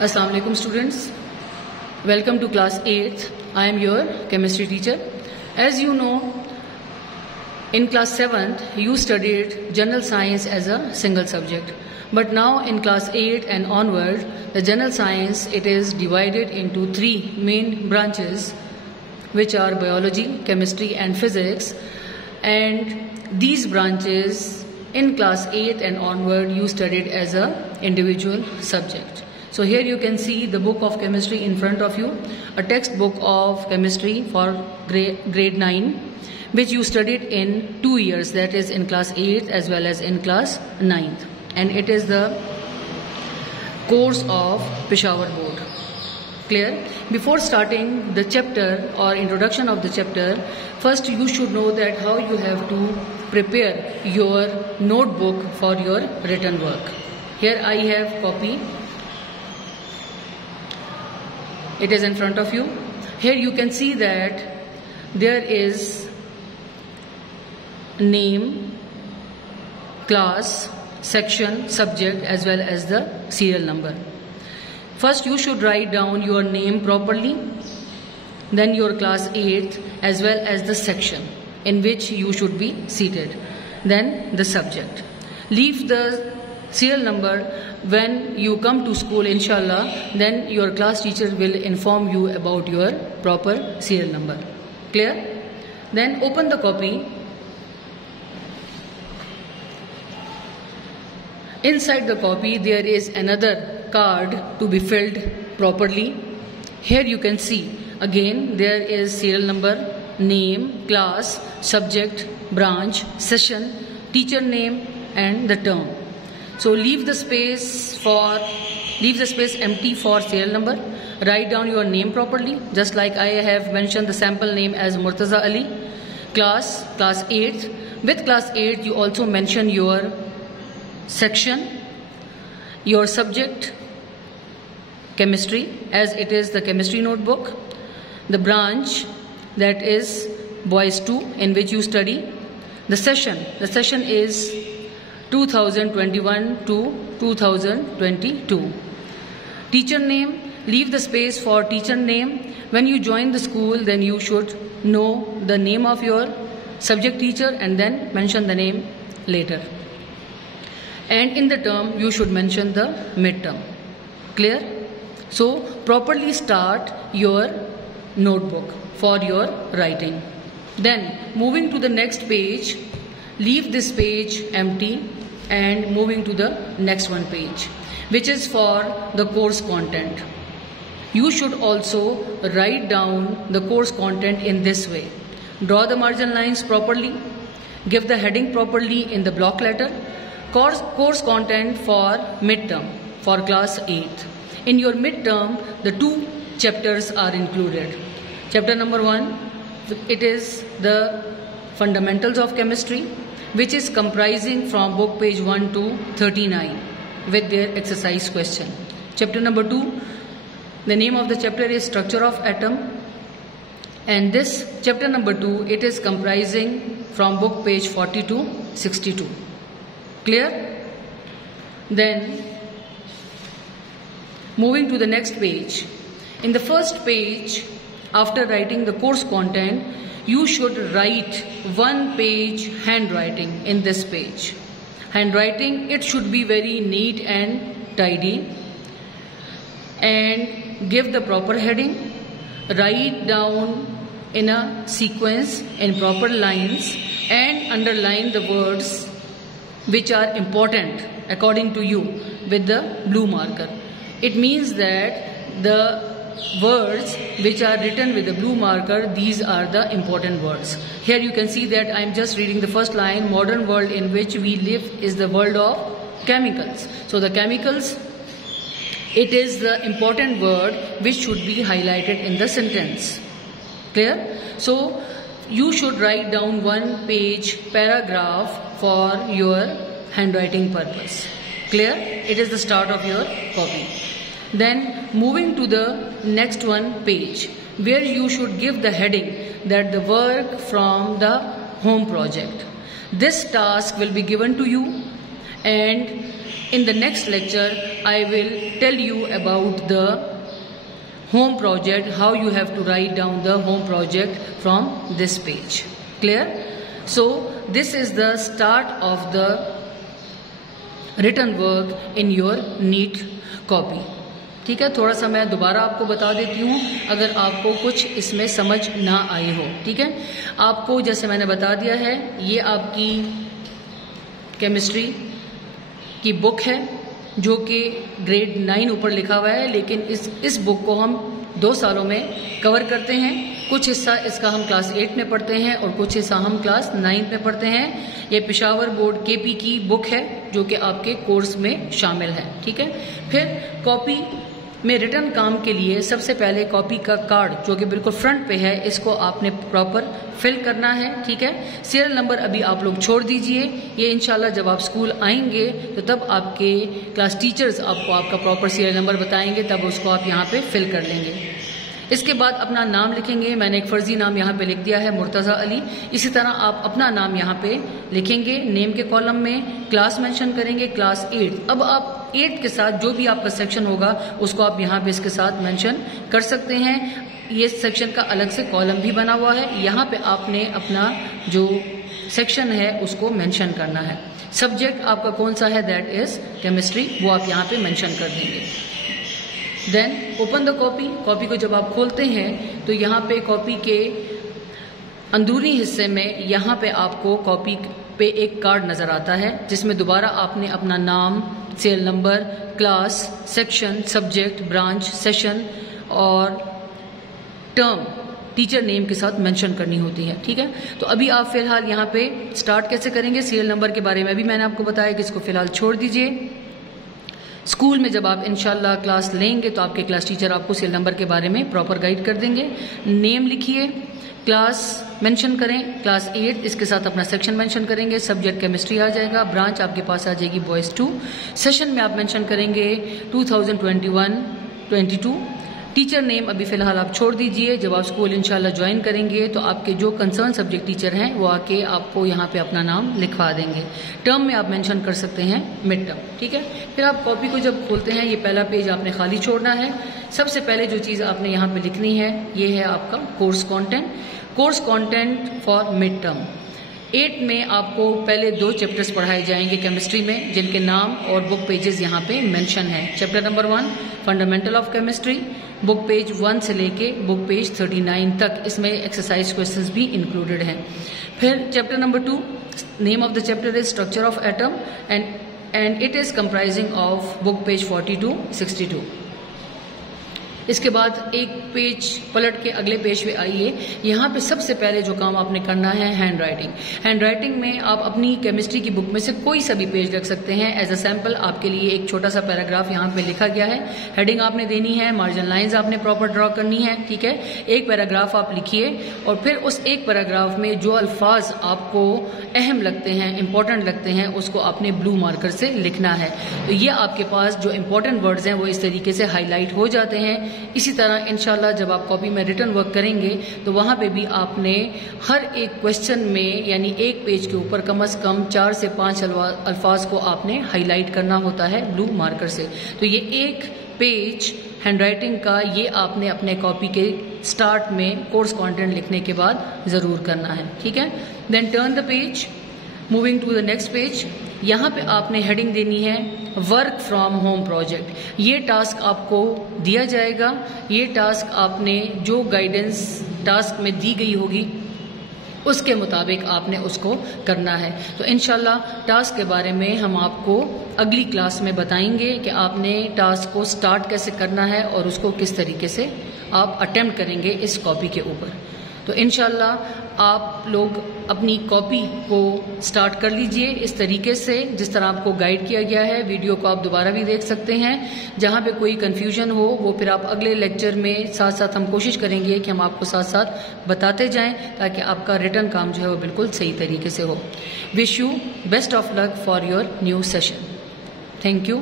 Assalamu alaikum students. Welcome to class 8th. I am your chemistry teacher. As you know, in class 7th you studied general science as a single subject. But now in class 8 and onward, the general science, it is divided into 3 main branches, which are biology, chemistry and physics. And these branches in class 8 and onward you studied as a individual subject. So here you can see the book of chemistry in front of you, a textbook of chemistry for grade 9, which you studied in 2 years, that is in class 8 as well as in class 9th. And it is the course of Peshawar board. Clear? Before starting the chapter or introduction of the chapter, first you should know that how you have to prepare your notebook for your written work. Here I have copy. It is in front of you. Here you can see that there is name, class, section, subject as well as the serial number. First you should write down your name properly, then your class 8th as well as the section in which you should be seated, then the subject. Leave the serial number when you come to school, inshallah, then your class teacher will inform you about your proper serial number. Clear? Then open the copy. Inside the copy there is another card to be filled properly. Here you can see again there is serial number, name, class, subject, branch, session, teacher name and the term. So leave the space empty for serial number. Write down your name properly, just like I have mentioned the sample name as Murtaza Ali. Class 8. With class 8 you also mention your section, your subject, chemistry, as it is the chemistry notebook. The branch, that is boys 2, in which you study. The session is 2021 to 2022. Teacher name, leave the space for teacher name. When you join the school, then you should know the name of your subject teacher and then mention the name later. And in the term, you should mention the midterm. Clear? So properly start your notebook for your writing. Then moving to the next page, leave this page empty and moving to the next one page, which is for the course content. You should also write down the course content in this way. Draw the margin lines properly, give the heading properly in the block letter. Course content for midterm for class 8th. In your midterm, the 2 chapters are included. Chapter number 1, it is the fundamentals of chemistry, which is comprising from book page 1 to 39 with their exercise question. Chapter number 2, the name of the chapter is structure of atom, and this chapter number 2, it is comprising from book page 40 to 62. Clear? Then moving to the next page. In the first page, after writing the course content, you should write 1 page handwriting in this page. Handwriting, it should be very neat and tidy, and give the proper heading. Write down in a sequence in proper lines and underline the words which are important according to you with the blue marker. It means that the words which are written with the blue marker, these are the important words. Here you can see that I am just reading the first line. Modern world in which we live is the world of chemicals. So the chemicals, it is the important word which should be highlighted in the sentence. Clear? So you should write down 1 page paragraph for your handwriting purpose. Clear? It is the start of your copy. Then moving to the next one page, where you should give the heading that the work from the home project. This task will be given to you, and In the next lecture, I will tell you about the home project, how you have to write down the home project from this page. Clear? So this is the start of the written work in your NEET copy. ٹھیک ہے, تھوڑا سا میں دوبارہ آپ کو بتا دیتی ہوں اگر آپ کو کچھ اس میں سمجھ نہ آئی ہو. ٹھیک ہے, آپ کو جیسے میں نے بتا دیا ہے, یہ آپ کی کیمسٹری کی بک ہے جو کہ گریڈ 9 اوپر لکھا ہوا ہے, لیکن اس بک کو ہم 2 سالوں میں کور کرتے ہیں. کچھ حصہ اس کا ہم کلاس 8 میں پڑھتے ہیں اور کچھ حصہ ہم کلاس 9 میں پڑھتے ہیں. یہ پشاور بورڈ KP کی بک ہے جو کہ آپ کے کورس میں شامل ہے. ٹھیک ہے, پھر کاپی میں ریٹن کام کے لیے سب سے پہلے کاپی کا کارڈ جو کہ بالکل فرنٹ پہ ہے, اس کو آپ نے پراپر فل کرنا ہے. ٹھیک ہے, سیریل نمبر ابھی آپ لوگ چھوڑ دیجئے, یہ انشاءاللہ جب آپ اسکول آئیں گے تو تب آپ کے کلاس ٹیچرز آپ کو آپ کا پراپر سیریل نمبر بتائیں گے, تب اس کو آپ یہاں پہ فل کر لیں گے. اس کے بعد اپنا نام لکھیں گے. میں نے ایک فرضی نام یہاں پہ لکھ دیا ہے, مرتضی علی. اسی طرح آپ اپنا نام یہاں پہ لکھیں گے. نیم کے کالم میں کلاس مینشن کریں گے, کلاس 8. اب آپ 8 کے ساتھ جو بھی آپ کا سیکشن ہوگا اس کو آپ یہاں پہ اس کے ساتھ مینشن کر سکتے ہیں. یہ سیکشن کا الگ سے کالم بھی بنا ہوا ہے, یہاں پہ آپ نے اپنا جو سیکشن ہے اس کو مینشن کرنا ہے. سبجیکٹ آپ کا کون سا ہے, دیٹ از کیمسٹری, وہ آپ یہاں پہ مینشن کر دیں گے. دین اوپن دا کاپی. کاپی کو جب آپ کھولتے ہیں تو یہاں پہ کاپی کے اندرونی حصے میں یہاں پہ آپ کو کاپی پہ ایک کارڈ نظر آتا ہے جس میں دوبارہ آپ نے اپنا نام, سیریل نمبر, کلاس, سیکشن, سبجیکٹ, برانچ, سیشن اور ٹرم ٹیچر نیم کے ساتھ مینشن کرنی ہوتی ہے. ٹھیک ہے, تو ابھی آپ فی الحال یہاں پہ سٹارٹ کیسے کریں گے, سیریل نمبر کے بارے میں بھی میں نے آپ کو بتایا کہ اس کو فی الحال چھوڑ دیجئے. اسکول میں جب آپ انشاءاللہ کلاس لیں گے تو آپ کے کلاس ٹیچر آپ کو سیریل نمبر کے بارے میں پراپر گائیڈ کر دیں گے. نیم لکھیے, کلاس مینشن کریں, کلاس 8, اس کے ساتھ اپنا سیکشن مینشن کریں گے. سبجیکٹ کیمسٹری آ جائے گا, برانچ آپ کے پاس آ جائے گی بوائز 2. سیشن میں آپ مینشن کریں گے 2021-22. ٹیچر نیم ابھی فی الحال آپ چھوڑ دیجئے. جب آپ اسکول انشاءاللہ جوائن کریں گے تو آپ کے جو کنسرن سبجیکٹ ٹیچر ہیں وہ آ کے آپ کو یہاں پہ اپنا نام لکھوا دیں گے. ٹرم میں آپ مینشن کر سکتے ہیں مڈ ٹرم. ٹھیک ہے, پھر آپ کاپی کو جب کھولتے ہیں, یہ پہلا پیج آپ نے خالی چھوڑنا ہے. سب سے پہلے جو چیز آپ نے یہاں پہ لکھنی ہے یہ ہے آپ کا کورس کانٹینٹ. کورس کانٹینٹ فار مڈ ٹرم. 8 میں آپ کو پہلے 2 چیپٹرز پڑھائے جائیں گے کیمسٹری میں, جن کے نام اور بک پیجز یہاں پہ مینشن ہیں. چیپٹر نمبر 1 فنڈامنٹل آف کیمسٹری, بک پیج 1 سے لے کے بک پیج 39 تک, اس میں ایکسرسائز کویسچنز بھی انکلوڈڈ ہیں. پھر چیپٹر نمبر 2, نیم آف دا چیپٹر از اسٹرکچر آف ایٹم اینڈ اٹ از کمپرائزنگ آف بک پیج 40-62. اس کے بعد ایک پیج پلٹ کے اگلے پیج پہ آئیے. یہاں پہ سب سے پہلے جو کام آپ نے کرنا ہے ہینڈ رائٹنگ. ہینڈ رائٹنگ میں آپ اپنی کیمسٹری کی بک میں سے کوئی سا بھی پیج رکھ سکتے ہیں. ایز اے سیمپل آپ کے لیے ایک چھوٹا سا پیراگراف یہاں پہ لکھا گیا ہے. ہیڈنگ آپ نے دینی ہے, مارجن لائنز آپ نے پراپر ڈرا کرنی ہے. ٹھیک ہے, ایک پیراگراف آپ لکھیے اور پھر اس ایک پیراگراف میں جو الفاظ آپ کو اہم لگتے ہیں, امپورٹنٹ لگتے ہیں, اس کو آپ نے بلو مارکر سے لکھنا ہے. تو یہ آپ کے پاس جو امپورٹنٹ ورڈز ہیں وہ اس طریقے سے ہائی لائٹ ہو جاتے ہیں. اسی طرح انشاءاللہ جب آپ کاپی میں ریٹن ورک کریں گے تو وہاں پہ بھی آپ نے ہر ایک کویسچن میں یعنی ایک پیج کے اوپر کم از کم 4 سے 5 الفاظ کو آپ نے ہائی لائٹ کرنا ہوتا ہے بلو مارکر سے. تو یہ ایک پیج ہینڈ رائٹنگ کا یہ آپ نے اپنے کاپی کے سٹارٹ میں کورس کانٹینٹ لکھنے کے بعد ضرور کرنا ہے. ٹھیک ہے, دین ٹرن دا پیج, موونگ ٹو دا نیکسٹ پیج. یہاں پہ آپ نے ہیڈنگ دینی ہے ورک فرام ہوم پروجیکٹ. یہ ٹاسک آپ کو دیا جائے گا. یہ ٹاسک آپ نے جو گائیڈنس ٹاسک میں دی گئی ہوگی اس کے مطابق آپ نے اس کو کرنا ہے. تو انشاءاللہ ٹاسک کے بارے میں ہم آپ کو اگلی کلاس میں بتائیں گے کہ آپ نے ٹاسک کو سٹارٹ کیسے کرنا ہے اور اس کو کس طریقے سے آپ اٹیمپٹ کریں گے اس کاپی کے اوپر. تو انشاءاللہ آپ لوگ اپنی کاپی کو سٹارٹ کر لیجئے اس طریقے سے جس طرح آپ کو گائیڈ کیا گیا ہے. ویڈیو کو آپ دوبارہ بھی دیکھ سکتے ہیں. جہاں پہ کوئی کنفیوژن ہو وہ پھر آپ اگلے لیکچر میں ساتھ ساتھ ہم کوشش کریں گے کہ ہم آپ کو ساتھ ساتھ بتاتے جائیں تاکہ آپ کا ریٹن کام جو ہے وہ بالکل صحیح طریقے سے ہو. وش یو بیسٹ آف لک فار یور نیو سیشن. تھینک یو.